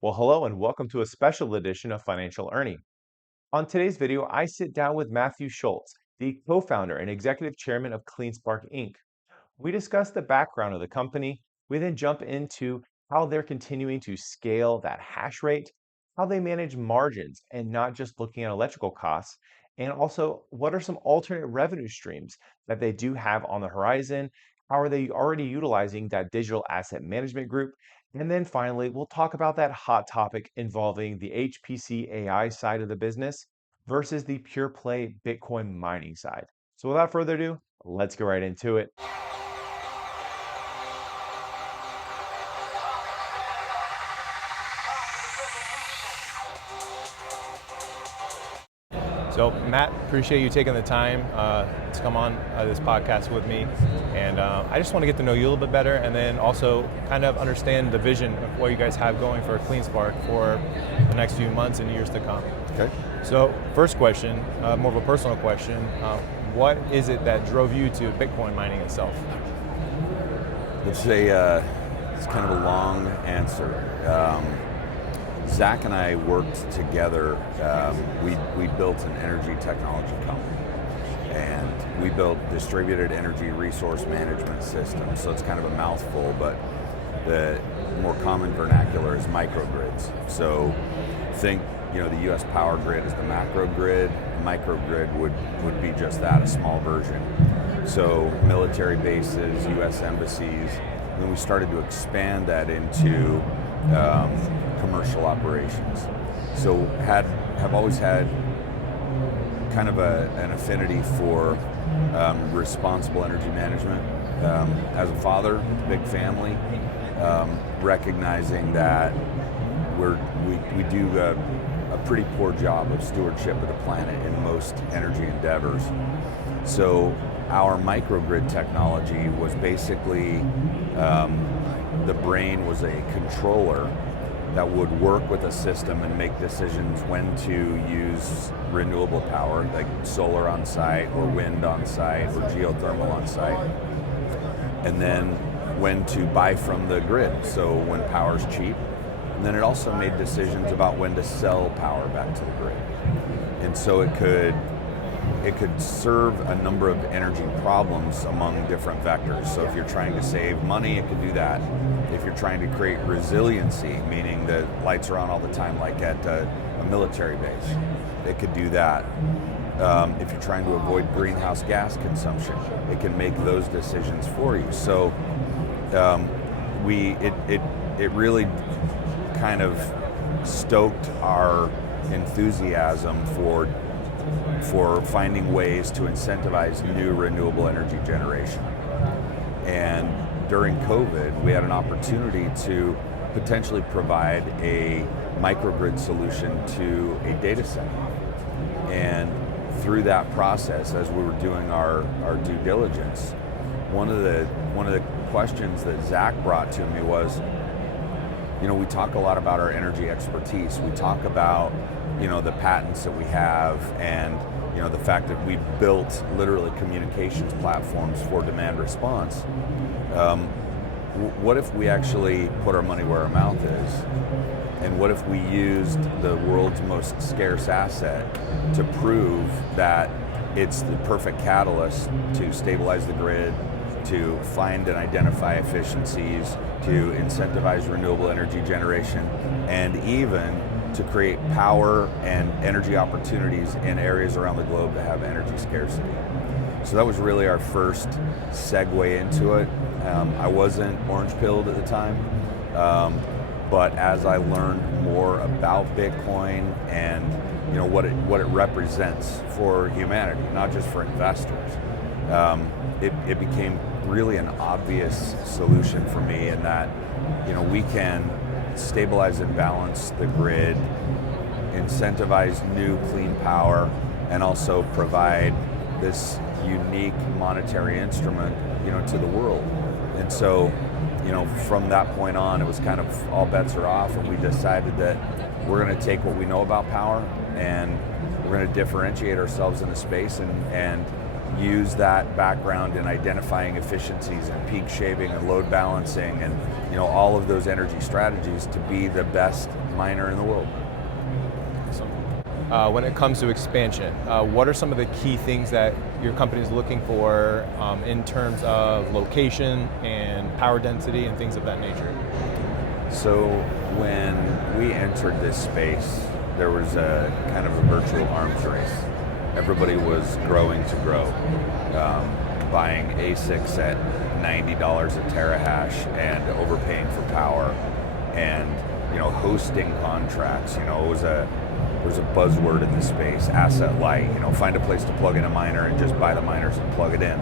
Well, hello and welcome to a special edition of Financial Earning. On today's video, I sit down with Matthew Schultz, the co-founder and executive chairman of CleanSpark Inc. We discuss the background of the company. We then jump into how they're continuing to scale that hash rate, how they manage margins and not just looking at electrical costs, and also what are some alternate revenue streams that they do have on the horizon. How are they already utilizing that digital asset management group? And then finally, we'll talk about that hot topic involving the HPC AI side of the business versus the pure play Bitcoin mining side. So without further ado, let's get right into it. So Matt, appreciate you taking the time to come on this podcast with me. And I just want to get to know you a little bit better and then also kind of understand the vision of what you guys have going for CleanSpark for the next few months and years to come. Okay. So first question, more of a personal question. What is it that drove you to Bitcoin mining itself? It's kind of a long answer. Zach and I worked together. We built an energy technology company, and we built distributed energy resource management systems. So it's kind of a mouthful, but the more common vernacular is microgrids. So think, the U.S. power grid is the macro grid. Microgrid would be just that, a small version. So military bases, U.S. embassies, and then we started to expand that into commercial operations. So have always had kind of an affinity for responsible energy management. As a father, big family, recognizing that we do a pretty poor job of stewardship of the planet in most energy endeavors. So our microgrid technology was basically the brain was a controller that would work with a system and make decisions when to use renewable power, like solar on site or wind on site or geothermal on site, and then when to buy from the grid, so when power's cheap. And then it also made decisions about when to sell power back to the grid. And so it could serve a number of energy problems among different vectors. So if you're trying to save money, it could do that. If you're trying to create resiliency, meaning the lights are on all the time, like at a military base, it could do that. If you're trying to avoid greenhouse gas consumption, it can make those decisions for you. So it really kind of stoked our enthusiasm for finding ways to incentivize new renewable energy generation. And during COVID, we had an opportunity to potentially provide a microgrid solution to a data center. And through that process, as we were doing our due diligence, one of the questions that Zach brought to me was, we talk a lot about our energy expertise. We talk about, the patents that we have and, the fact that we built literally communications platforms for demand response. What if we actually put our money where our mouth is? And what if we used the world's most scarce asset to prove that it's the perfect catalyst to stabilize the grid, to find and identify efficiencies, to incentivize renewable energy generation, and even to create power and energy opportunities in areas around the globe that have energy scarcity. So that was really our first segue into it. I wasn't orange-pilled at the time, but as I learned more about Bitcoin and what it represents for humanity, not just for investors, it became really an obvious solution for me in that we can stabilize and balance the grid, incentivize new clean power, and also provide this unique monetary instrument to the world. And so from that point on, it was kind of all bets are off, and we decided that we're going to take what we know about power and we're going to differentiate ourselves in the space and use that background in identifying efficiencies and peak shaving and load balancing and all of those energy strategies to be the best miner in the world. When it comes to expansion, what are some of the key things that your company is looking for in terms of location and power density and things of that nature? So when we entered this space, there was a kind of a virtual arms race. Everybody was growing to grow, buying ASICs at $90 a terahash and overpaying for power, and hosting contracts. There's a buzzword in the space, asset light. Find a place to plug in a miner and just buy the miners and plug it in.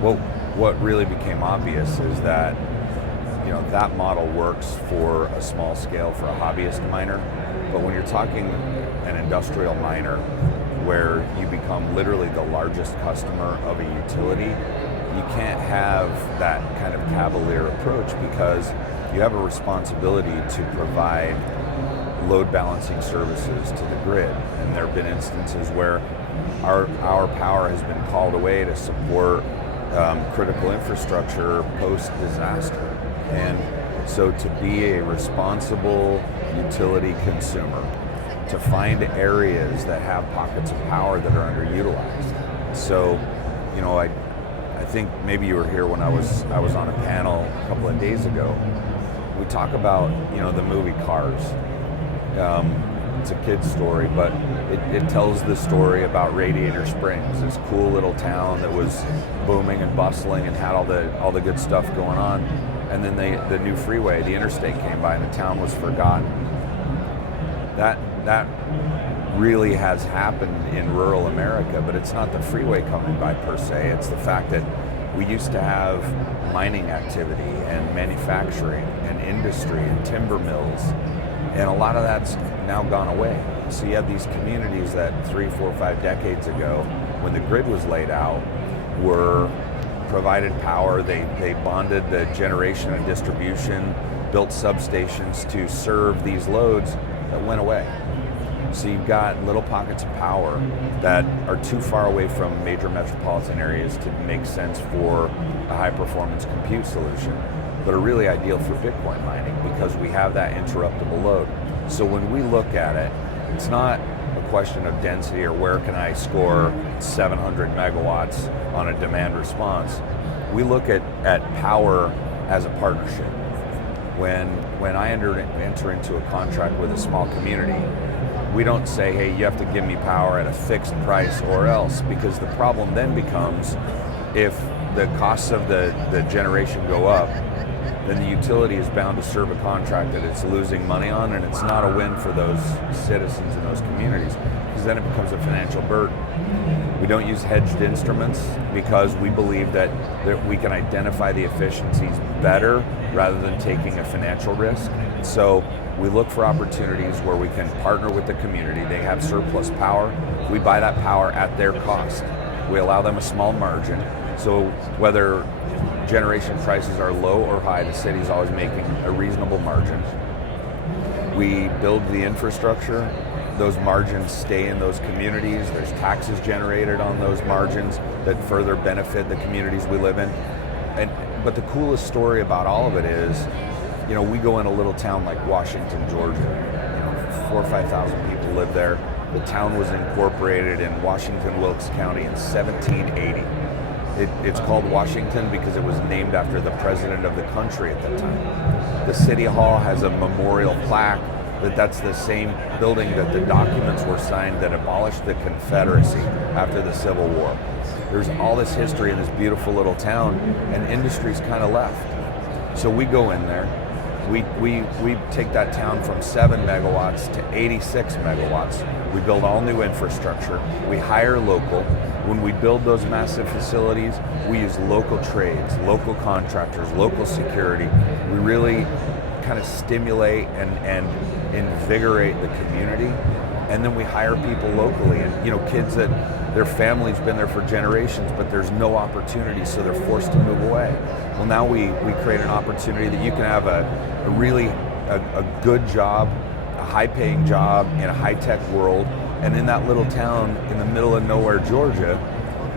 What really became obvious is that that model works for a small scale for a hobbyist miner, but when you're talking an industrial miner where you become literally the largest customer of a utility, you can't have that kind of cavalier approach, because you have a responsibility to provide load balancing services to the grid. And there have been instances where our power has been called away to support critical infrastructure post-disaster. And so to be a responsible utility consumer, to find areas that have pockets of power that are underutilized. So, I think maybe you were here when I was on a panel a couple of days ago. We talk about, the movie Cars. It's a kid's story, but it tells the story about Radiator Springs, this cool little town that was booming and bustling and had all the good stuff going on. And then the new freeway, the interstate, came by and the town was forgotten. That really has happened in rural America, but it's not the freeway coming by per se. It's the fact that we used to have mining activity and manufacturing and industry and timber mills, and a lot of that's now gone away. So you have these communities that 3, 4, 5 decades ago, when the grid was laid out, were provided power. They bonded the generation and distribution, built substations to serve these loads that went away. So you've got little pockets of power that are too far away from major metropolitan areas to make sense for a high performance compute solution, but are really ideal for Bitcoin mining because we have that interruptible load. So when we look at it, it's not a question of density or where can I score 700 megawatts on a demand response. We look at power as a partnership. When I enter into a contract with a small community, we don't say, hey, you have to give me power at a fixed price or else, because the problem then becomes, if the costs of the generation go up, then the utility is bound to serve a contract that it's losing money on, and it's not a win for those citizens in those communities, because then it becomes a financial burden. We don't use hedged instruments because we believe that we can identify the efficiencies better rather than taking a financial risk. So we look for opportunities where we can partner with the community. They have surplus power. We buy that power at their cost. We allow them a small margin. So whether generation prices are low or high, the city's always making a reasonable margin. We build the infrastructure. Those margins stay in those communities. There's taxes generated on those margins that further benefit the communities we live in. But the coolest story about all of it is, we go in a little town like Washington, Georgia. 4,000 or 5,000 people live there. The town was incorporated in Washington, Wilkes County in 1780. It's called Washington because it was named after the president of the country at that time. The city hall has a memorial plaque that's the same building that the documents were signed that abolished the Confederacy after the Civil War. There's all this history in this beautiful little town, and industry's kind of left. So we go in there. We take that town from 7 megawatts to 86 megawatts. We build all new infrastructure. We hire local. When we build those massive facilities, we use local trades, local contractors, local security. We really kind of stimulate and invigorate the community. And then we hire people locally, and kids that their family's been there for generations, but there's no opportunity, so they're forced to move away. Well, now we create an opportunity that you can have a really good job, a high-paying job in a high-tech world, and in that little town in the middle of nowhere, Georgia,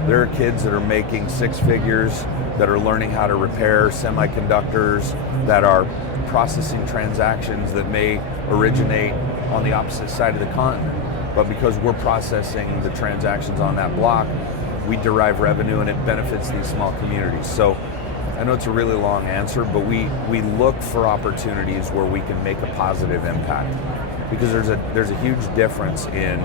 There are kids that are making six figures, that are learning how to repair semiconductors, that are processing transactions that may originate on the opposite side of the continent. But because we're processing the transactions on that block, we derive revenue and it benefits these small communities. So I know it's a really long answer, but we look for opportunities where we can make a positive impact, because there's a huge difference in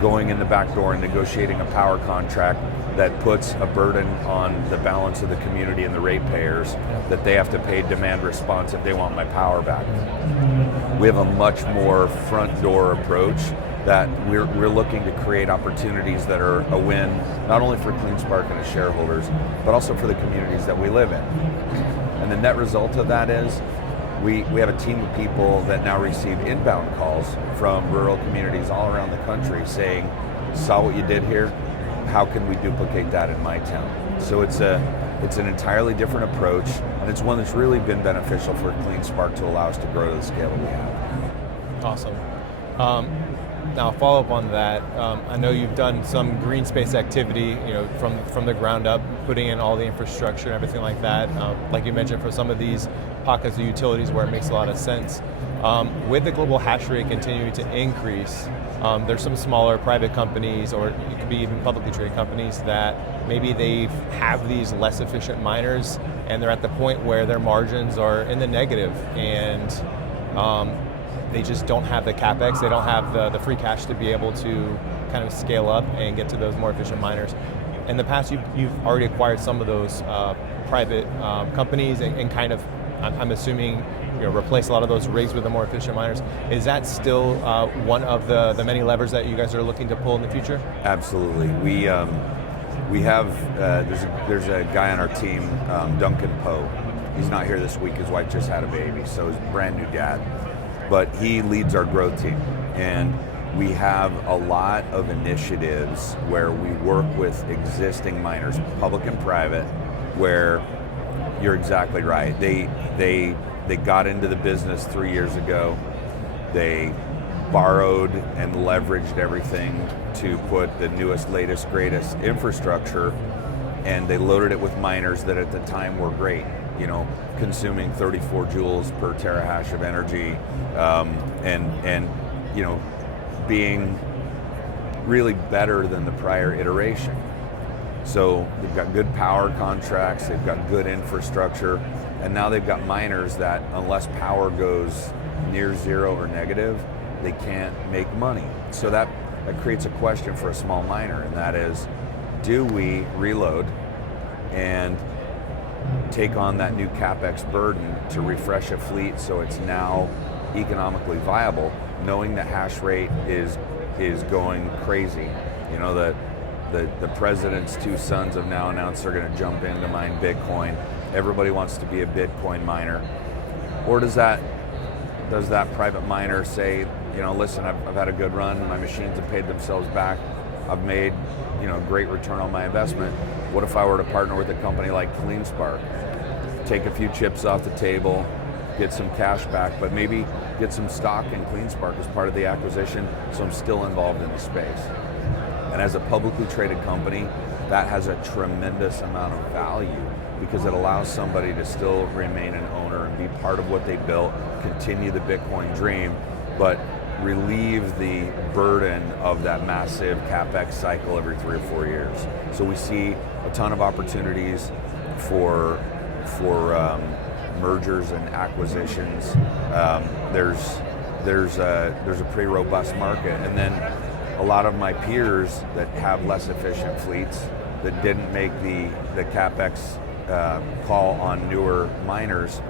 going in the back door and negotiating a power contract that puts a burden on the balance of the community and the ratepayers that they have to pay demand response if they want my power back. We have a much more front door approach that we're looking to create opportunities that are a win, not only for CleanSpark and its shareholders, but also for the communities that we live in. And the net result of that is we have a team of people that now receive inbound calls from rural communities all around the country saying, saw what you did here, how can we duplicate that in my town? So it's an entirely different approach, and it's one that's really been beneficial for CleanSpark to allow us to grow to the scale that we have. Awesome. Now, follow up on that. I know you've done some green space activity, from the ground up, putting in all the infrastructure and everything like that. Like you mentioned, for some of these pockets of utilities where it makes a lot of sense. With the global hash rate continuing to increase, there's some smaller private companies, or it could be even publicly traded companies, that maybe they have these less efficient miners, and they're at the point where their margins are in the negative, and they just don't have the capex, they don't have the free cash to be able to kind of scale up and get to those more efficient miners. In the past, you've already acquired some of those private companies and kind of, I'm assuming, replace a lot of those rigs with the more efficient miners. Is that still one of the many levers that you guys are looking to pull in the future? Absolutely. We have, there's a guy on our team, Duncan Poe. He's not here this week, his wife just had a baby, so he's a brand new dad. But he leads our growth team, and we have a lot of initiatives where we work with existing miners, public and private, where you're exactly right. They got into the business 3 years ago. They borrowed and leveraged everything to put the newest, latest, greatest infrastructure, and they loaded it with miners that at the time were great, consuming 34 joules per terahash of energy, and being really better than the prior iteration. So they've got good power contracts, they've got good infrastructure, and now they've got miners that, unless power goes near zero or negative, they can't make money. So that creates a question for a small miner, and that is, do we reload and take on that new capex burden to refresh a fleet so it's now economically viable, knowing that hash rate is going crazy? The president's two sons have now announced they're going to jump in to mine Bitcoin. Everybody wants to be a Bitcoin miner. Or does that private miner say, listen, I've had a good run, my machines have paid themselves back, I've made great return on my investment. What if I were to partner with a company like CleanSpark, take a few chips off the table, get some cash back, but maybe get some stock in CleanSpark as part of the acquisition, so I'm still involved in the space. And as a publicly traded company, that has a tremendous amount of value, because it allows somebody to still remain an owner and be part of what they built, continue the Bitcoin dream, but relieve the burden of that massive capex cycle every 3 or 4 years. So we see a ton of opportunities for mergers and acquisitions. There's a pretty robust market, and then a lot of my peers that have less efficient fleets that didn't make the capex call on newer miners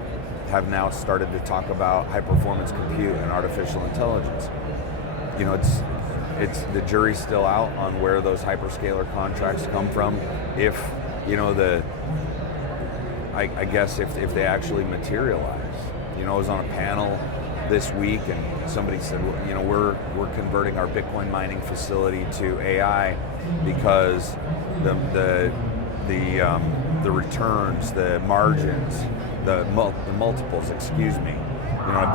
have now started to talk about high performance compute and artificial intelligence. It's the jury's still out on where those hyperscaler contracts come from. If I guess if they actually materialize. I was on a panel this week and somebody said, we're converting our Bitcoin mining facility to AI because the returns, the margins, the multiples, a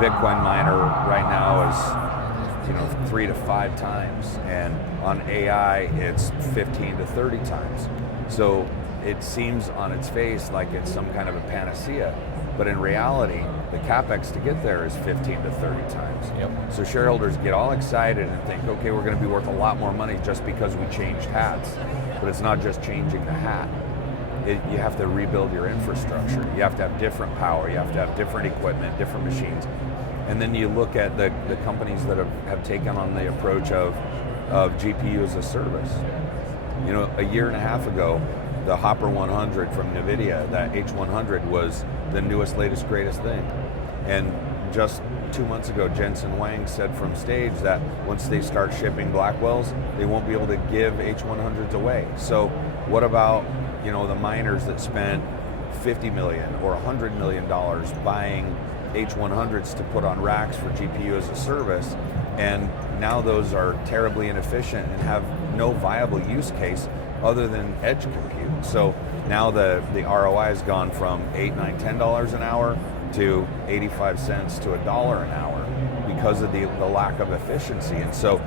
Bitcoin miner right now 3 to 5 times, and on AI it's 15 to 30 times. So it seems on its face like it's some kind of a panacea, but in reality, the capex to get there is 15 to 30 times. Yep. So shareholders get all excited and think, okay, we're going to be worth a lot more money just because we changed hats. But it's not just changing the hat. You have to rebuild your infrastructure. You have to have different power. You have to have different equipment, different machines. And then you look at the companies that have taken on the approach of GPU as a service. A year and a half ago, the Hopper 100 from NVIDIA, that H100 was the newest, latest, greatest thing. And just 2 months ago, Jensen Huang said from stage that once they start shipping Blackwells, they won't be able to give H100s away. So what about the miners that spent $50 million or $100 million buying H100s to put on racks for GPU as a service, and now those are terribly inefficient and have no viable use case other than edge compute. So now the ROI has gone from $8, $9, $10 an hour to 85 cents to $1 an hour because of the lack of efficiency. And so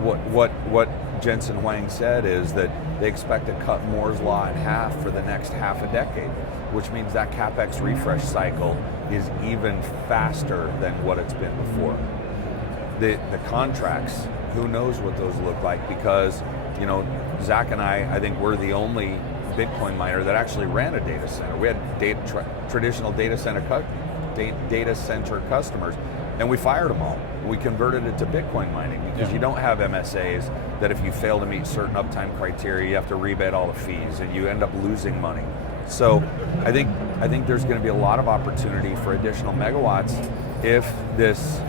what Jensen Huang said is that they expect to cut Moore's Law in half for the next half a decade, which means that CapEx refresh cycle is even faster than what it's been before. The contracts, who knows what those look like, because Zach and I think we're the only Bitcoin miner that actually ran a data center. We had traditional data center customers, and we fired them all. We converted it to Bitcoin mining because you don't have MSAs that if you fail to meet certain uptime criteria, you have to rebate all the fees and you end up losing money. So I think there's going to be a lot of opportunity for additional megawatts if this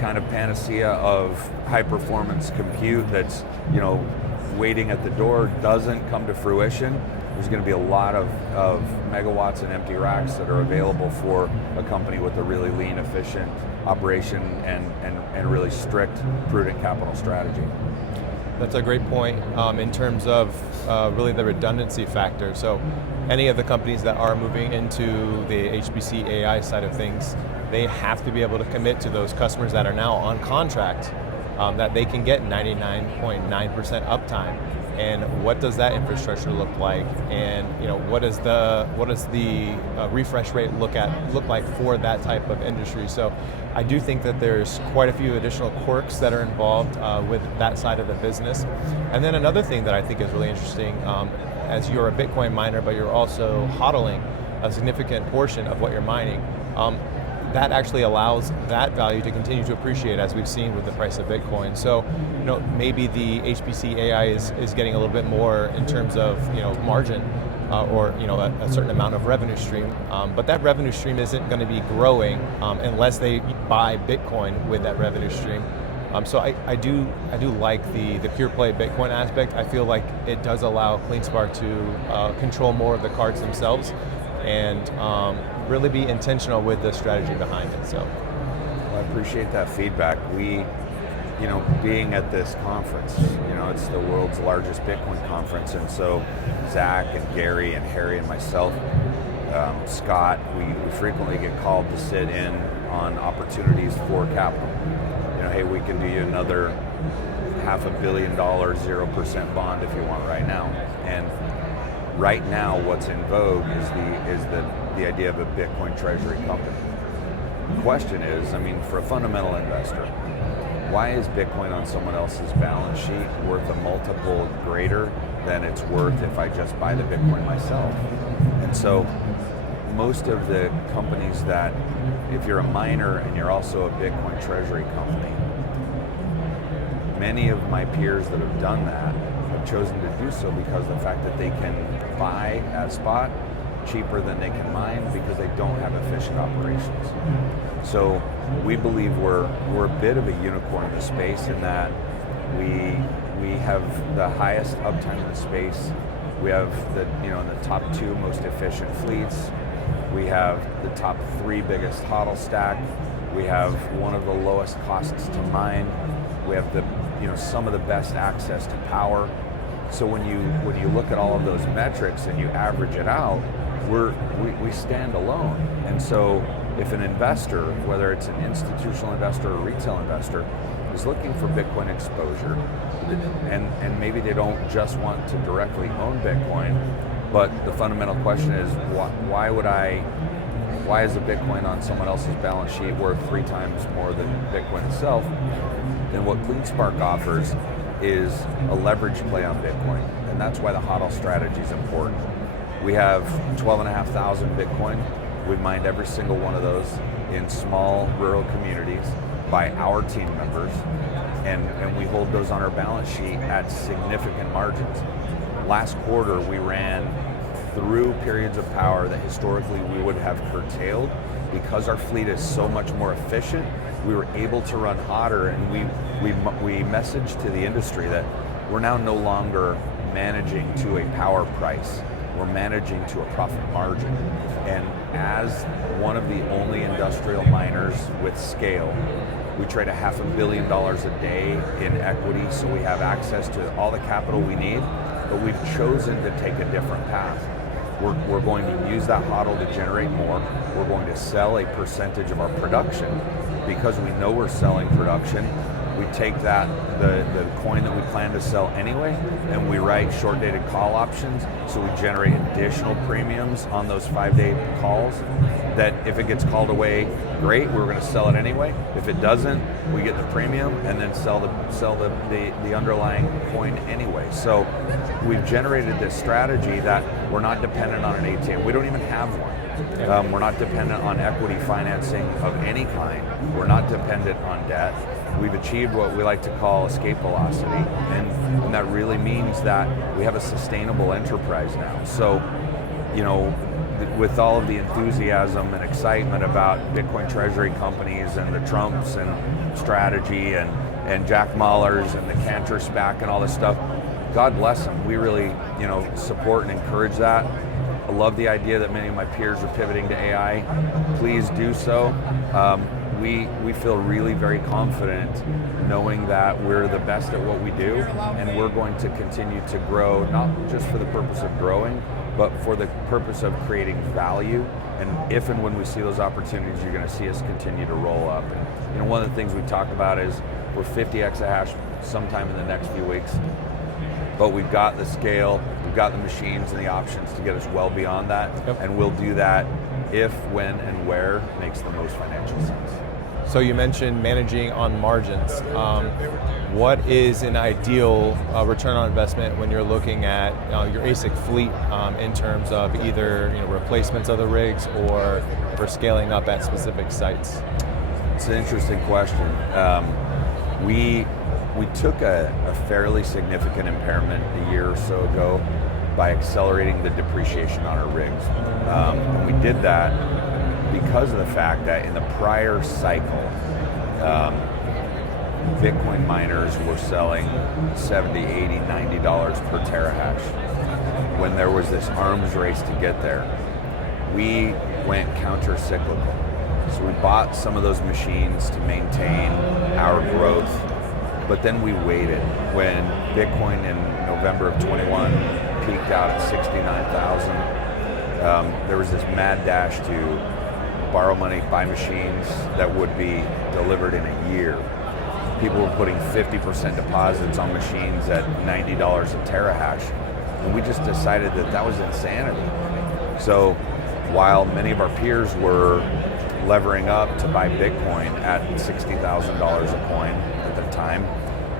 kind of panacea of high performance compute that's waiting at the door doesn't come to fruition. There's going to be a lot of megawatts and empty racks that are available for a company with a really lean, efficient operation and really strict, prudent capital strategy. That's a great point in terms of really the redundancy factor. So any of the companies that are moving into the HPC AI side of things, they have to be able to commit to those customers that are now on contract that they can get 99.9% uptime. And what does that infrastructure look like? And what does the refresh rate look like for that type of industry? So I do think that there's quite a few additional quirks that are involved with that side of the business. And then another thing that I think is really interesting, as you're a Bitcoin miner, but you're also hodling a significant portion of what you're mining, that actually allows that value to continue to appreciate, as we've seen with the price of Bitcoin. So, maybe the HPC AI is getting a little bit more in terms of, margin or, a certain amount of revenue stream. But that revenue stream isn't going to be growing unless they buy Bitcoin with that revenue stream. So I do like the pure play Bitcoin aspect. I feel like it does allow CleanSpark to control more of the cards themselves and really be intentional with the strategy behind it. So I appreciate that feedback. We, being at this conference, it's the world's largest Bitcoin conference, and so Zach and Gary and Harry and myself, Scott, we frequently get called to sit in on opportunities for capital. Hey, we can do you another $500 million 0% bond if you want right now. And right now, what's in vogue is the idea of a Bitcoin treasury company. The question is, for a fundamental investor, why is Bitcoin on someone else's balance sheet worth a multiple greater than it's worth if I just buy the Bitcoin myself? And so most of the companies that, if you're a miner and you're also a Bitcoin treasury company, many of my peers that have done that have chosen to do so because of the fact that they can buy at spot cheaper than they can mine because they don't have efficient operations. So we believe we're a bit of a unicorn in the space in that we have the highest uptime in the space. We have in the top 2 most efficient fleets. We have the top 3 biggest HODL stack. We have one of the lowest costs to mine. We have some of the best access to power. So when you look at all of those metrics and you average it out, we stand alone. And so if an investor, whether it's an institutional investor or retail investor, is looking for Bitcoin exposure, and maybe they don't just want to directly own Bitcoin, but the fundamental question is, why is a Bitcoin on someone else's balance sheet worth 3 times more than Bitcoin itself? And what CleanSpark offers is a leverage play on Bitcoin, and that's why the HODL strategy is important. We have 12,500 Bitcoin. We mined every single one of those in small rural communities by our team members, and we hold those on our balance sheet at significant margins. Last quarter, we ran through periods of power that historically we would have curtailed. Because our fleet is so much more efficient, we were able to run hotter, and we messaged to the industry that we're now no longer managing to a power price. We're managing to a profit margin. And as one of the only industrial miners with scale, we trade $500 million a day in equity, so we have access to all the capital we need, but we've chosen to take a different path. We're going to use that HODL to generate more. We're going to sell a percentage of our production. Because we know we're selling production, we take that, the coin that we plan to sell anyway, and we write short-dated call options, so we generate additional premiums on those 5-day calls, that if it gets called away, great, we're going to sell it anyway. If it doesn't, we get the premium and then sell the underlying coin anyway. So we've generated this strategy that we're not dependent on an ATM. We don't even have one. We're not dependent on equity financing of any kind. We're not dependent on debt. We've achieved what we like to call escape velocity, and that really means that we have a sustainable enterprise now. So, with all of the enthusiasm and excitement about Bitcoin treasury companies and the Trumps and strategy and Jack Mallers and the Cantor SPAC and all this stuff, God bless them. We really, support and encourage that. I love the idea that many of my peers are pivoting to AI. Please do so. We feel really very confident knowing that we're the best at what we do, and we're going to continue to grow, not just for the purpose of growing, but for the purpose of creating value. And if and when we see those opportunities, you're going to see us continue to roll up. And one of the things we talk about is we're 50 exahash sometime in the next few weeks, but we've got the scale, we've got the machines and the options to get us well beyond that. Yep. And we'll do that if, when, and where makes the most financial sense. So you mentioned managing on margins. What is an ideal return on investment when you're looking at your ASIC fleet in terms of either replacements of the rigs or for scaling up at specific sites? It's an interesting question. We took a fairly significant impairment a year or so ago by accelerating the depreciation on our rigs. And we did that because of the fact that in the prior cycle, Bitcoin miners were selling $70, $80, $90 per terahash. When there was this arms race to get there, we went counter-cyclical. So we bought some of those machines to maintain our growth, but then we waited. When Bitcoin in November of 21 peaked out at 69,000, there was this mad dash to borrow money, buy machines that would be delivered in a year. People were putting 50% deposits on machines at $90 a terahash, and we just decided that was insanity. So while many of our peers were levering up to buy Bitcoin at $60,000 a coin at the time,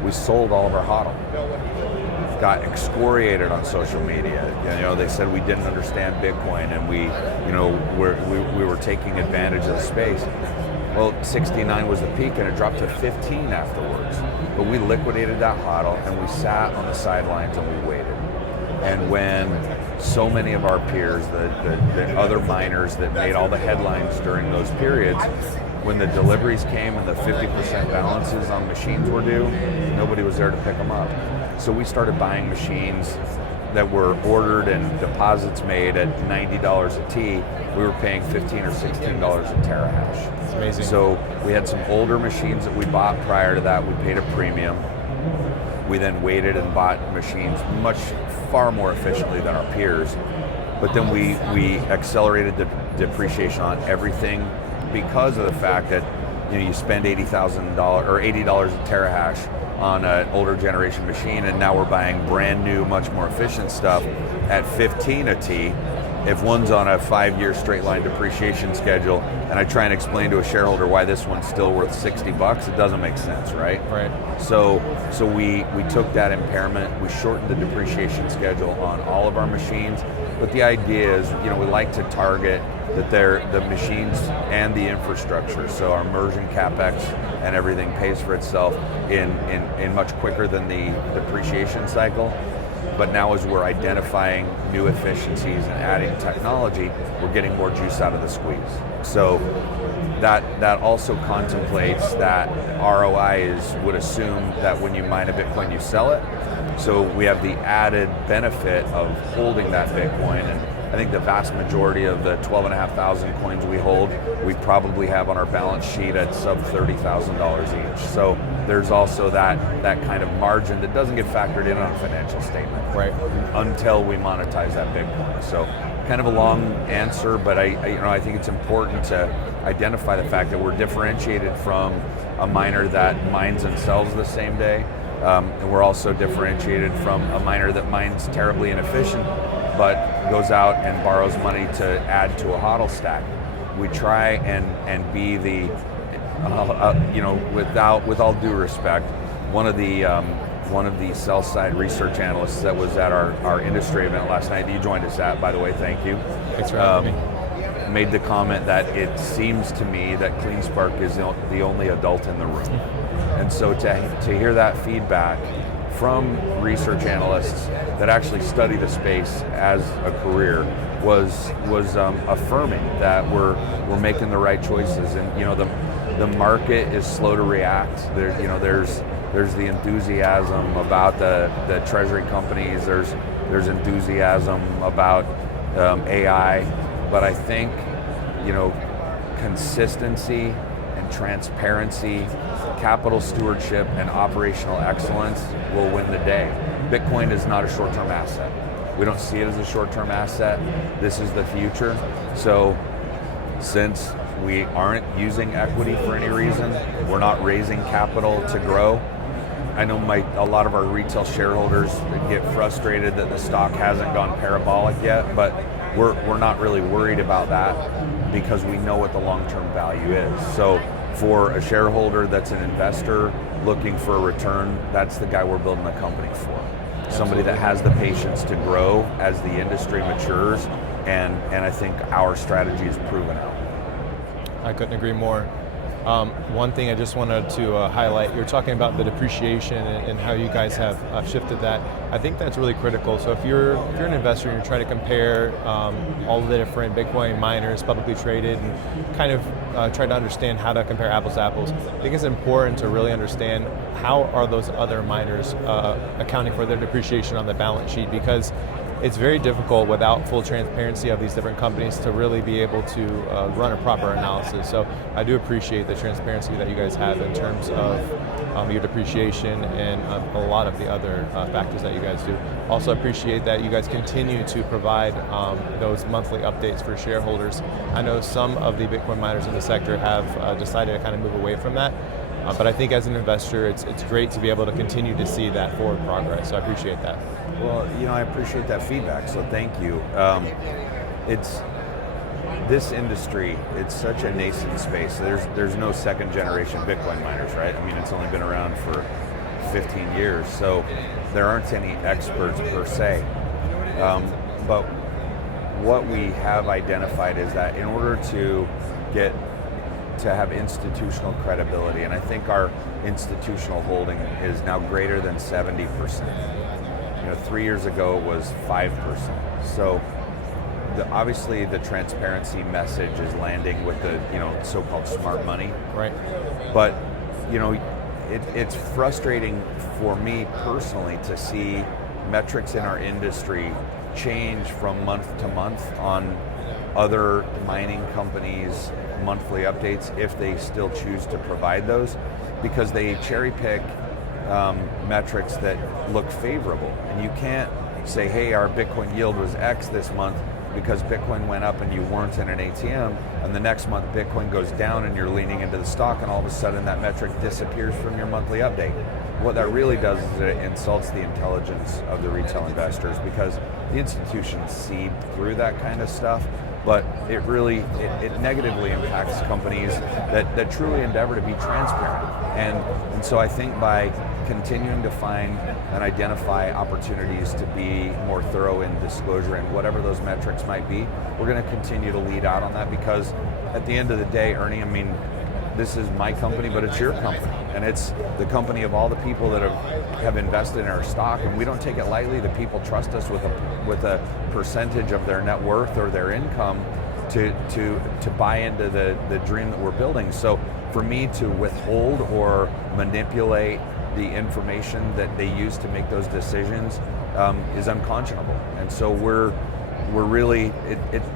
we sold all of our HODL. Got excoriated on social media. They said we didn't understand Bitcoin, and we were taking advantage of the space. Well, 69 was the peak, and it dropped to 15 afterwards. But we liquidated that HODL, and we sat on the sidelines and we waited. And when so many of our peers, the other miners that made all the headlines during those periods, when the deliveries came and the 50% balances on machines were due, nobody was there to pick them up. So we started buying machines that were ordered and deposits made at $90 a T. We were paying $15 or $16 a terahash. That's amazing. So we had some older machines that we bought prior to that. We paid a premium. We then waited and bought machines far more efficiently than our peers. But then we accelerated the depreciation on everything because of the fact that you spend $80,000 or $80 a terahash on an older generation machine, and now we're buying brand new, much more efficient stuff at 15 a T. If one's on a 5-year straight line depreciation schedule, and I try and explain to a shareholder why this one's still worth $60, it doesn't make sense, right? Right. So we took that impairment, we shortened the depreciation schedule on all of our machines, but the idea is, we like to target that the machines and the infrastructure, so our immersion capex and everything pays for itself in much quicker than the depreciation cycle. But now as we're identifying new efficiencies and adding technology, we're getting more juice out of the squeeze. So that also contemplates that ROI would assume that when you mine a Bitcoin, you sell it. So we have the added benefit of holding that Bitcoin, and I think the vast majority of the 12,500 coins we hold, we probably have on our balance sheet at sub $30,000 each. So there's also that kind of margin that doesn't get factored in on a financial statement, right, until we monetize that Bitcoin. So kind of a long answer, but I think it's important to identify the fact that we're differentiated from a miner that mines and sells the same day, and we're also differentiated from a miner that mines terribly inefficient, but goes out and borrows money to add to a HODL stack. We try and be the, with all due respect, one of the sell side research analysts that was at our industry event last night that you joined us at, by the way, thank you. Thanks for having me. Made the comment that it seems to me that CleanSpark is the only adult in the room. And so to hear that feedback from research analysts that actually study the space as a career was affirming that we're making the right choices. And the market is slow to react. There's the enthusiasm about the treasury companies. There's enthusiasm about AI, but I think consistency and transparency, capital stewardship, and operational excellence will win the day. Bitcoin is not a short-term asset. We don't see it as a short-term asset. This is the future. So since we aren't using equity for any reason, we're not raising capital to grow. I know a lot of our retail shareholders get frustrated that the stock hasn't gone parabolic yet, but we're not really worried about that because we know what the long-term value is. So for a shareholder that's an investor looking for a return, that's the guy we're building the company for. Somebody that has the patience to grow as the industry matures, and I think our strategy is proven out. I couldn't agree more. One thing I just wanted to highlight, you're talking about the depreciation and how you guys have shifted that. I think that's really critical. So if you're an investor and you're trying to compare all the different Bitcoin miners publicly traded and kind of try to understand how to compare apples to apples, I think it's important to really understand how are those other miners accounting for their depreciation on the balance sheet, because it's very difficult without full transparency of these different companies to really be able to run a proper analysis. So I do appreciate the transparency that you guys have in terms of your depreciation and a lot of the other factors that you guys do. Also appreciate that you guys continue to provide those monthly updates for shareholders. I know some of the Bitcoin miners in the sector have decided to kind of move away from that. But I think as an investor, it's great to be able to continue to see that forward progress. So I appreciate that. Well, I appreciate that feedback, so thank you. It's this industry, it's such a nascent space. There's no second generation Bitcoin miners, right? I mean, it's only been around for 15 years, so there aren't any experts per se. But what we have identified is that in order to have institutional credibility, and I think our institutional holding is now greater than 70%. 3 years ago it was 5%. So obviously the transparency message is landing with the so-called smart money. Right. But it's frustrating for me personally to see metrics in our industry change from month to month on other mining companies' monthly updates, if they still choose to provide those, because they cherry pick metrics that look favorable. And you can't say, hey, our Bitcoin yield was X this month, because Bitcoin went up and you weren't in an ATM, and the next month Bitcoin goes down and you're leaning into the stock, and all of a sudden that metric disappears from your monthly update. What that really does is it insults the intelligence of the retail investors, because the institutions see through that kind of stuff, but it negatively impacts companies that truly endeavor to be transparent. And so I think by continuing to find and identify opportunities to be more thorough in disclosure and whatever those metrics might be, we're going to continue to lead out on that, because at the end of the day, Ernie, I mean, this is my company, but it's your company, and it's the company of all the people that have invested in our stock, and we don't take it lightly. The people trust us with a percentage of their net worth or their income to buy into the dream that we're building. So for me to withhold or manipulate the information that they use to make those decisions is unconscionable. And so we're really,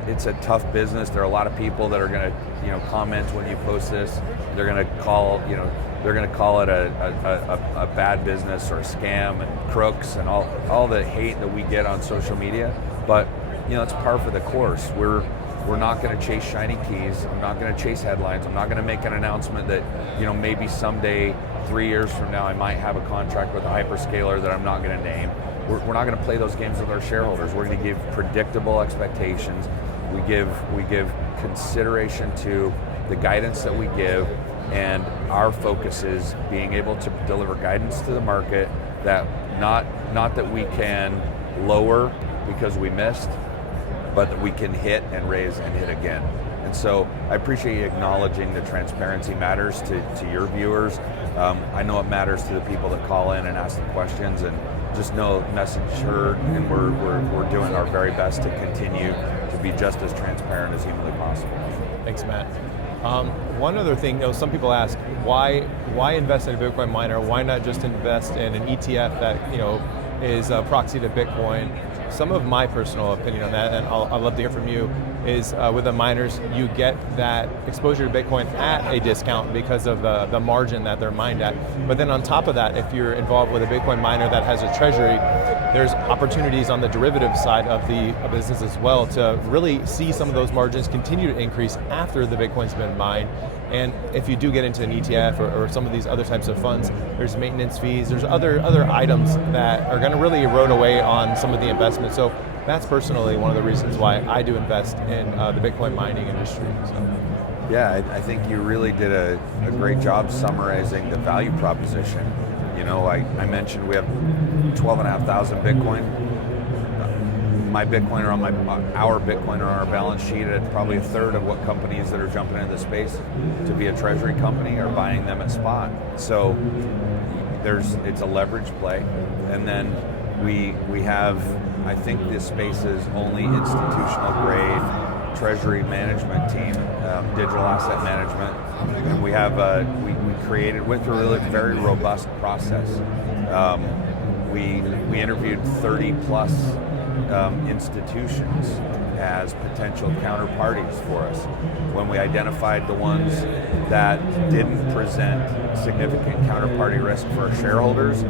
it's a tough business. There are a lot of people that are going to comment when you post this. They're going to call it a bad business or a scam and crooks and all the hate that we get on social media. But it's par for the course. We're not going to chase shiny keys. I'm not going to chase headlines. I'm not going to make an announcement that maybe someday 3 years from now I might have a contract with a hyperscaler that I'm not going to name. We're not going to play those games with our shareholders. We're going to give predictable expectations. We give consideration to the guidance that we give, and our focus is being able to deliver guidance to the market that not that we can lower because we missed, but that we can hit and raise and hit again. And so I appreciate you acknowledging the transparency matters to your viewers. I know it matters to the people that call in and ask the questions, and just know message heard, and we're doing our very best to continue to be just as transparent as humanly possible. Thanks, Matt. One other thing, some people ask, why invest in a Bitcoin miner? Why not just invest in an ETF that is a proxy to Bitcoin? Some of my personal opinion on that, and I'd love to hear from you, is with the miners, you get that exposure to Bitcoin at a discount because of the margin that they're mined at. But then on top of that, if you're involved with a Bitcoin miner that has a treasury, there's opportunities on the derivative side of the business as well to really see some of those margins continue to increase after the Bitcoin's been mined. And if you do get into an ETF or some of these other types of funds, there's maintenance fees, there's other items that are going to really erode away on some of the investment. So that's personally one of the reasons why I do invest in the Bitcoin mining industry. So. Yeah, I think you really did a great job summarizing the value proposition. I mentioned we have 12,500 Bitcoin. My Bitcoin are our Bitcoin are on our balance sheet at probably a third of what companies that are jumping into the space to be a treasury company are buying them at spot. So it's a leverage play, and then we have, I think this space is only institutional grade treasury management team, digital asset management, and we have went through a really very robust process. We interviewed 30 plus institutions as potential counterparties for us. When we identified the ones that didn't present significant counterparty risk for our shareholders,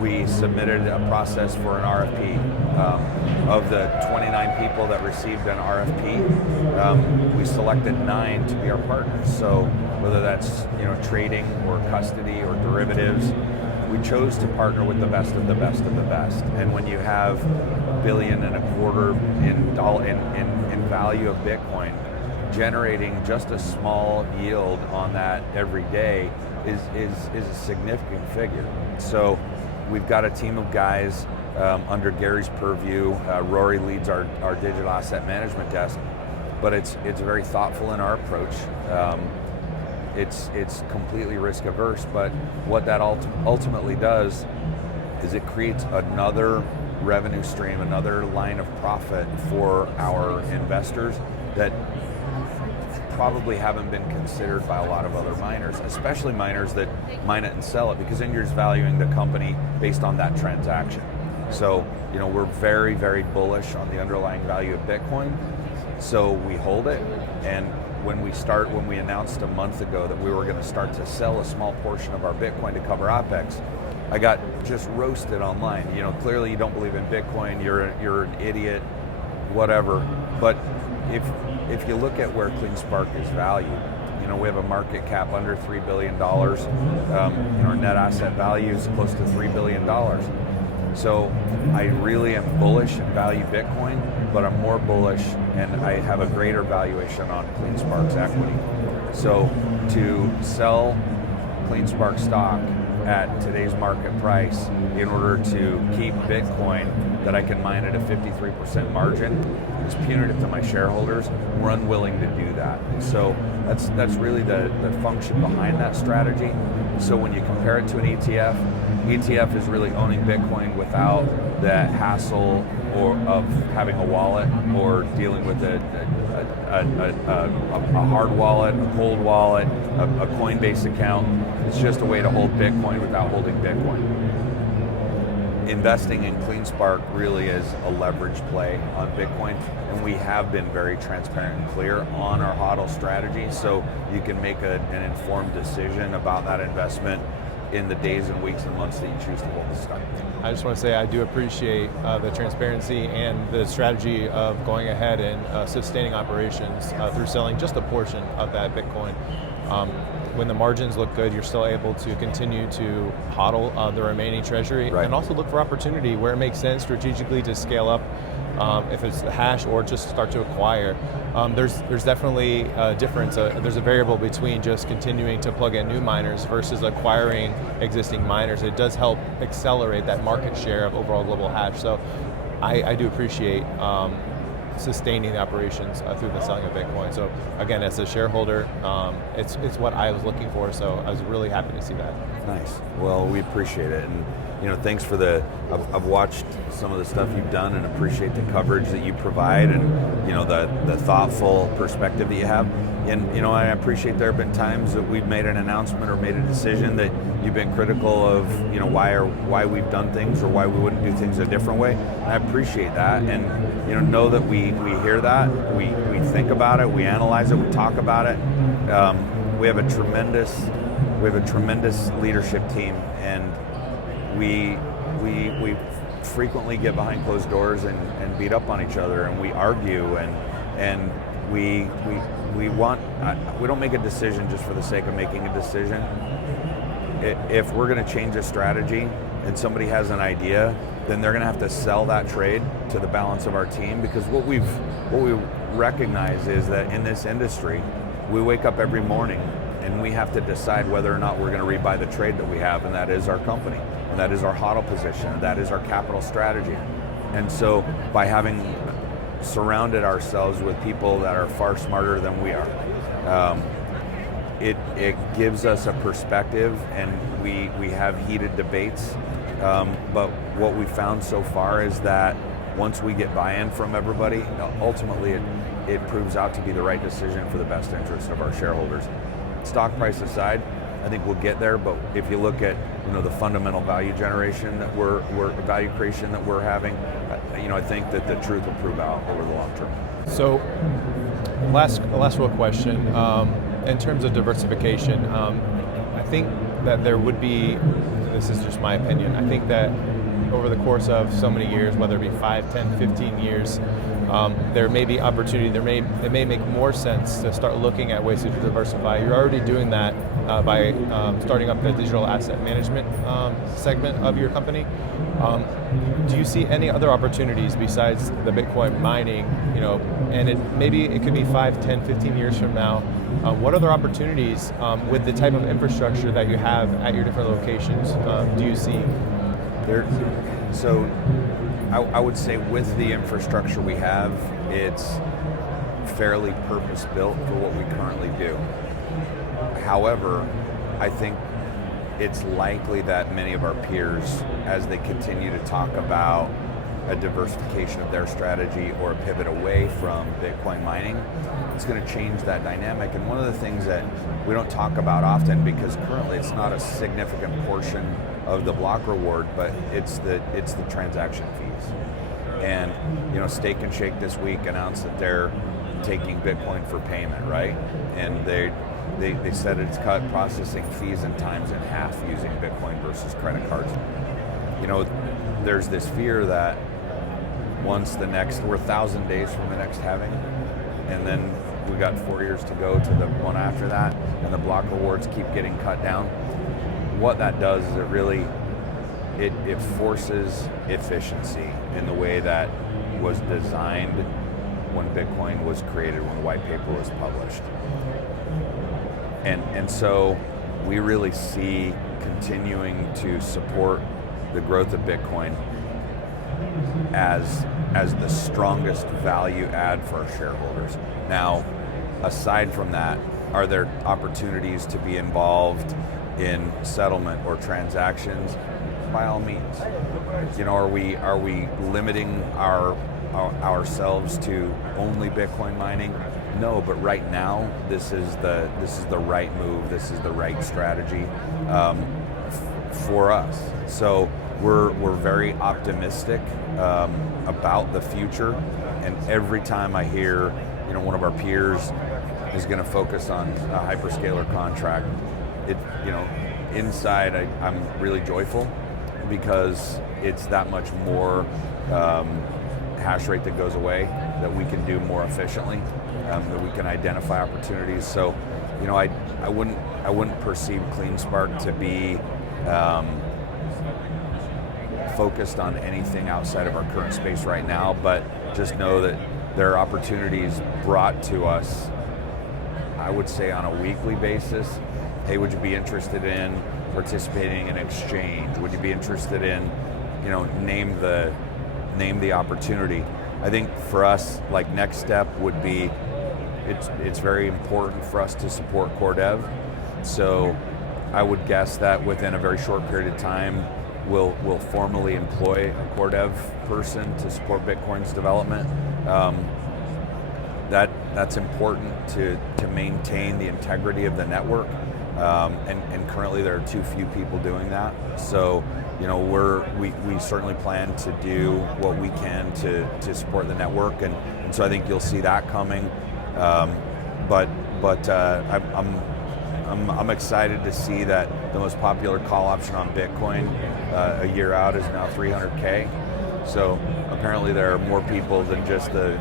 we submitted a process for an RFP. Of the 29 people that received an RFP, we selected 9 to be our partners. So whether that's trading or custody or derivatives, we chose to partner with the best of the best of the best. And when you have $1.25 billion in value of Bitcoin, generating just a small yield on that every day is a significant figure. So we've got a team of guys under Gary's purview. Rory leads our digital asset management desk, but it's very thoughtful in our approach. It's completely risk averse, but what that ultimately does is it creates another revenue stream, another line of profit for our investors that probably haven't been considered by a lot of other miners, especially miners that mine it and sell it, because then you're just valuing the company based on that transaction. So, we're very, very bullish on the underlying value of Bitcoin, so we hold it. And when we announced a month ago that we were going to start to sell a small portion of our Bitcoin to cover OpEx, I got just roasted online. Clearly you don't believe in Bitcoin, you're an idiot, whatever. But if you look at where CleanSpark is valued, we have a market cap under $3 billion. Our net asset value is close to $3 billion. So I really am bullish and value Bitcoin, but I'm more bullish and I have a greater valuation on CleanSpark's equity. So to sell CleanSpark stock at today's market price in order to keep Bitcoin that I can mine at a 53% margin is punitive to my shareholders. We're unwilling to do that. So that's really the function behind that strategy. So when you compare it to an ETF is really owning Bitcoin without the hassle of having a wallet or dealing with a hard wallet, a cold wallet, a Coinbase account. It's just a way to hold Bitcoin without holding Bitcoin. Investing in CleanSpark really is a leverage play on Bitcoin, and we have been very transparent and clear on our HODL strategy, so you can make an informed decision about that investment in the days and weeks and months that you choose to hold the stock. I just want to say I do appreciate the transparency and the strategy of going ahead and sustaining operations through selling just a portion of that Bitcoin. When the margins look good, you're still able to continue to HODL the remaining treasury, right, and also look for opportunity where it makes sense strategically to scale up, if it's the hash or just start to acquire. There's definitely a difference. There's a variable between just continuing to plug in new miners versus acquiring existing miners. It does help accelerate that market share of overall global hash. So I do appreciate sustaining the operations through the selling of Bitcoin. So again, as a shareholder, it's what I was looking for. So I was really happy to see that. Nice. Well, we appreciate it, and thanks for I've watched some of the stuff you've done and appreciate the coverage that you provide, and the thoughtful perspective that you have. And I appreciate there have been times that we've made an announcement or made a decision that you've been critical of why we've done things or why we wouldn't do things a different way. I appreciate that, and know that we hear that, we think about it, we analyze it, we talk about it. We have a tremendous leadership team, and we frequently get behind closed doors and beat up on each other, and we argue, and we don't make a decision just for the sake of making a decision. If we're going to change a strategy and somebody has an idea, then they're going to have to sell that trade to the balance of our team, because what we recognize is that in this industry, we wake up every morning and we have to decide whether or not we're going to rebuy the trade that we have, and that is our company, and that is our HODL position, and that is our capital strategy. And so by having surrounded ourselves with people that are far smarter than we are, it gives us a perspective, and we have heated debates. But what we found so far is that once we get buy-in from everybody, ultimately it proves out to be the right decision for the best interest of our shareholders. Stock price aside, I think we'll get there, but if you look at the fundamental value generation that value creation that we're having, I think that the truth will prove out over the long term. So, last real question. In terms of diversification, I think that there would be, this is just my opinion, I think that over the course of so many years, whether it be 5, 10, 15 years, there may be opportunity, it may make more sense to start looking at ways to diversify. You're already doing that by starting up the digital asset management segment of your company. Do you see any other opportunities besides the Bitcoin mining, and maybe it could be 5, 10, 15 years from now? What other opportunities with the type of infrastructure that you have at your different locations do you see? So I would say with the infrastructure we have, it's fairly purpose-built for what we currently do. However, I think it's likely that many of our peers, as they continue to talk about a diversification of their strategy or a pivot away from Bitcoin mining, it's going to change that dynamic. And one of the things that we don't talk about often, because currently it's not a significant portion of the block reward, but it's the transaction fees. And Steak and Shake this week announced that they're taking Bitcoin for payment, right? And they said it's cut processing fees and times in half using Bitcoin versus credit cards. There's this fear that we're 1,000 days from the next halving, and then we got 4 years to go to the one after that, and the block rewards keep getting cut down. What that does is it forces efficiency in the way that was designed when Bitcoin was created, when the white paper was published. And so we really see continuing to support the growth of Bitcoin as the strongest value add for our shareholders. Now, aside from that, are there opportunities to be involved in settlement or transactions? By all means. Are we limiting ourselves to only Bitcoin mining? No, but right now this is the right move. This is the right strategy for us. So we're very optimistic about the future. And every time I hear, one of our peers is going to focus on a hyperscaler contract, inside I'm really joyful, because it's that much more hash rate that goes away, that we can do more efficiently, that we can identify opportunities. So, I wouldn't perceive CleanSpark to be focused on anything outside of our current space right now, but just know that there are opportunities brought to us, I would say on a weekly basis. Hey, would you be interested in participating in exchange? Would you be interested in, name the opportunity? I think for us, like, next step would be, it's very important for us to support core dev. So I would guess that within a very short period of time, we'll formally employ a core dev person to support Bitcoin's development. That's important to maintain the integrity of the network. And currently there are too few people doing that. So, we certainly plan to do what we can to support the network, and so I think you'll see that coming. But I'm excited to see that the most popular call option on Bitcoin a year out is now 300K. So apparently there are more people than just the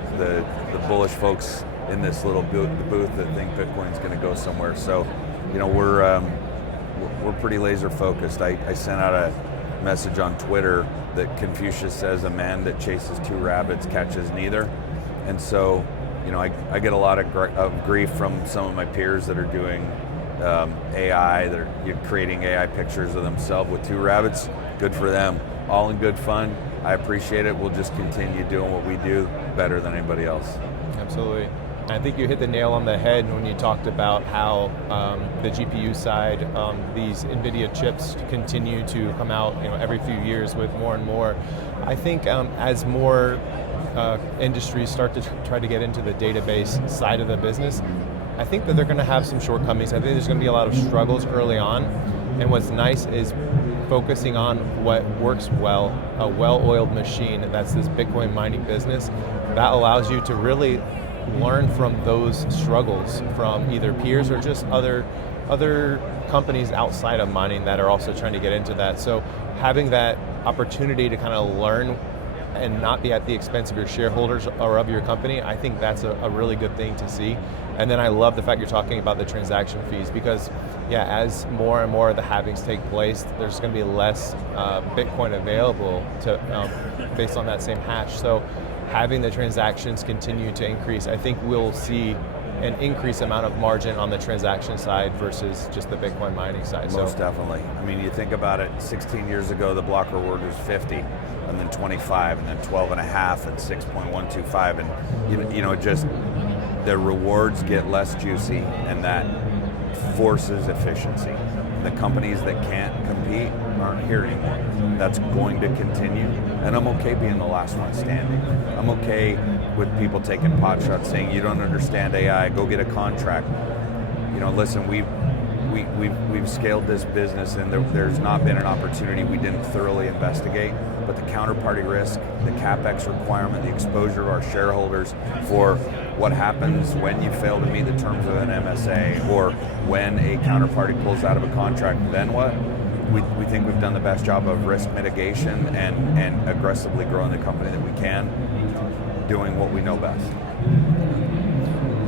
bullish folks in this little booth that think Bitcoin's going to go somewhere. So, we're pretty laser focused. I sent out a message on Twitter that Confucius says a man that chases two rabbits catches neither. And so, I get a lot of grief from some of my peers that are doing AI, that are creating AI pictures of themselves with two rabbits. Good for them. All in good fun. I appreciate it. We'll just continue doing what we do better than anybody else. Absolutely. I think you hit the nail on the head when you talked about how the GPU side, these NVIDIA chips continue to come out, every few years with more and more. I think as more industries start to try to get into the database side of the business, I think that they're going to have some shortcomings. I think there's going to be a lot of struggles early on. And what's nice is focusing on what works well, a well-oiled machine, that's this Bitcoin mining business, that allows you to really learn from those struggles from either peers or just other companies outside of mining that are also trying to get into that. So having that opportunity to kind of learn and not be at the expense of your shareholders or of your company, I think that's a really good thing to see. And then I love the fact you're talking about the transaction fees, because as more and more of the halvings take place, there's going to be less Bitcoin available to based on that same hash. So having the transactions continue to increase, I think we'll see an increased amount of margin on the transaction side versus just the Bitcoin mining side. Most definitely. I mean, you think about it, 16 years ago, the block reward was 50, and then 25, and then 12 and a half, and 6.125, and just the rewards get less juicy, and that forces efficiency. The companies that can't compete aren't here anymore. That's going to continue, and I'm okay being the last one standing. I'm okay with people taking pot shots saying, you don't understand AI, go get a contract. Listen, we've scaled this business, and there's not been an opportunity we didn't thoroughly investigate, but the counterparty risk, the CapEx requirement, the exposure of our shareholders for what happens when you fail to meet the terms of an MSA, or when a counterparty pulls out of a contract, then what? we think we've done the best job of risk mitigation and aggressively growing the company that we can, doing what we know best.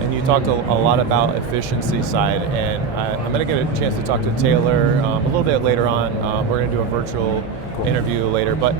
And you talked a lot about efficiency side, and I'm going to get a chance to talk to Taylor a little bit later on. We're going to do a virtual interview later, but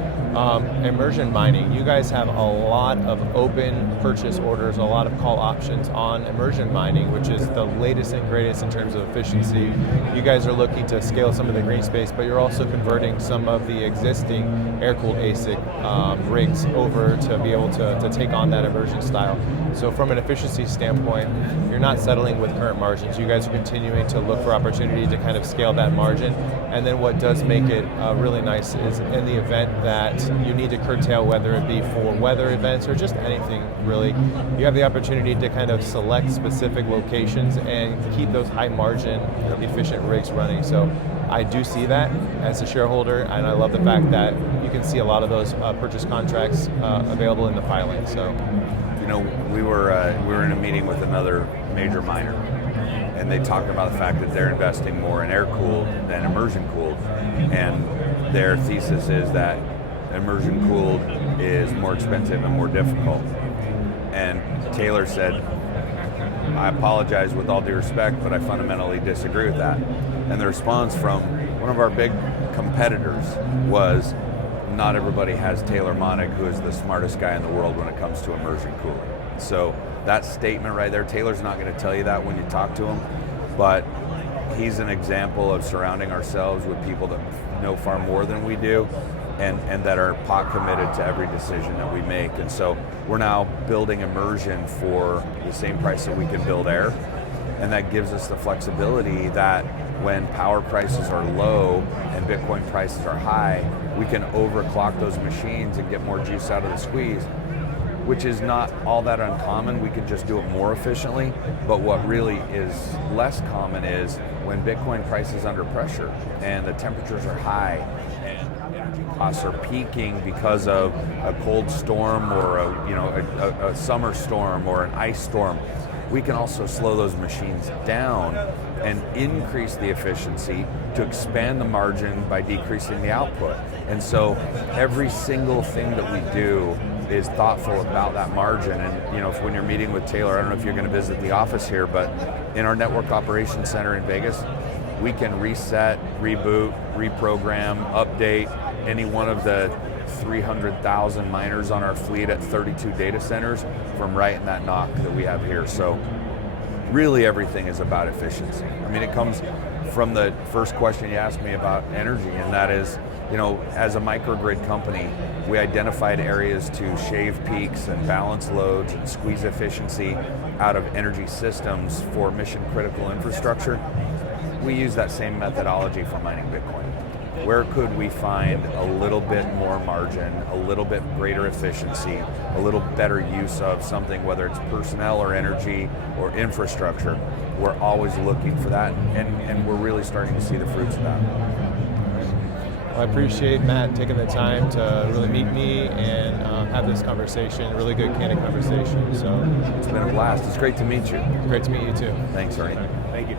immersion mining, you guys have a lot of open purchase orders, a lot of call options on immersion mining, which is the latest and greatest in terms of efficiency. You guys are looking to scale some of the green space, but you're also converting some of the existing air-cooled ASIC rigs over to be able to take on that immersion style. So from an efficiency standpoint, you're not settling with current margins. You guys are continuing to look for opportunity to kind of scale that margin. And then what does make it really nice is in the event that you need to curtail, whether it be for weather events or just anything really, you have the opportunity to kind of select specific locations and keep those high margin, efficient rigs running. So I do see that as a shareholder, and I love the fact that you can see a lot of those purchase contracts available in the filing. So, you know, we were in a meeting with another major miner, and they talked about the fact that they're investing more in air-cooled than immersion-cooled, and their thesis is that immersion-cooled is more expensive and more difficult. And Taylor said, I apologize with all due respect, but I fundamentally disagree with that. And the response from one of our big competitors was, not everybody has Taylor Monig, who is the smartest guy in the world when it comes to immersion cooling. So that statement right there, Taylor's not going to tell you that when you talk to him, but he's an example of surrounding ourselves with people that know far more than we do and that are pot committed to every decision that we make. And so we're now building immersion for the same price that we can build air. And that gives us the flexibility that when power prices are low and Bitcoin prices are high, we can overclock those machines and get more juice out of the squeeze, which is not all that uncommon. We can just do it more efficiently. But what really is less common is when Bitcoin price is under pressure and the temperatures are high and energy costs are peaking because of a cold storm or a summer storm or an ice storm, we can also slow those machines down and increase the efficiency to expand the margin by decreasing the output. And so every single thing that we do is thoughtful about that margin. And when you're meeting with Taylor, I don't know if you're going to visit the office here, but in our network operations center in Vegas, we can reset, reboot, reprogram, update any one of the 300,000 miners on our fleet at 32 data centers from right in that NOC that we have here. So really everything is about efficiency. I mean, it comes from the first question you asked me about energy, and that is, as a microgrid company, we identified areas to shave peaks and balance loads and squeeze efficiency out of energy systems for mission critical infrastructure. We use that same methodology for mining Bitcoin. Where could we find a little bit more margin, a little bit greater efficiency, a little better use of something, whether it's personnel or energy or infrastructure? We're always looking for that, and we're really starting to see the fruits of that. Well, I appreciate Matt taking the time to really meet me and have this conversation, a really good, candid conversation. So it's been a blast. It's great to meet you. Great to meet you too. Thanks, Ernie. Right. Thank you.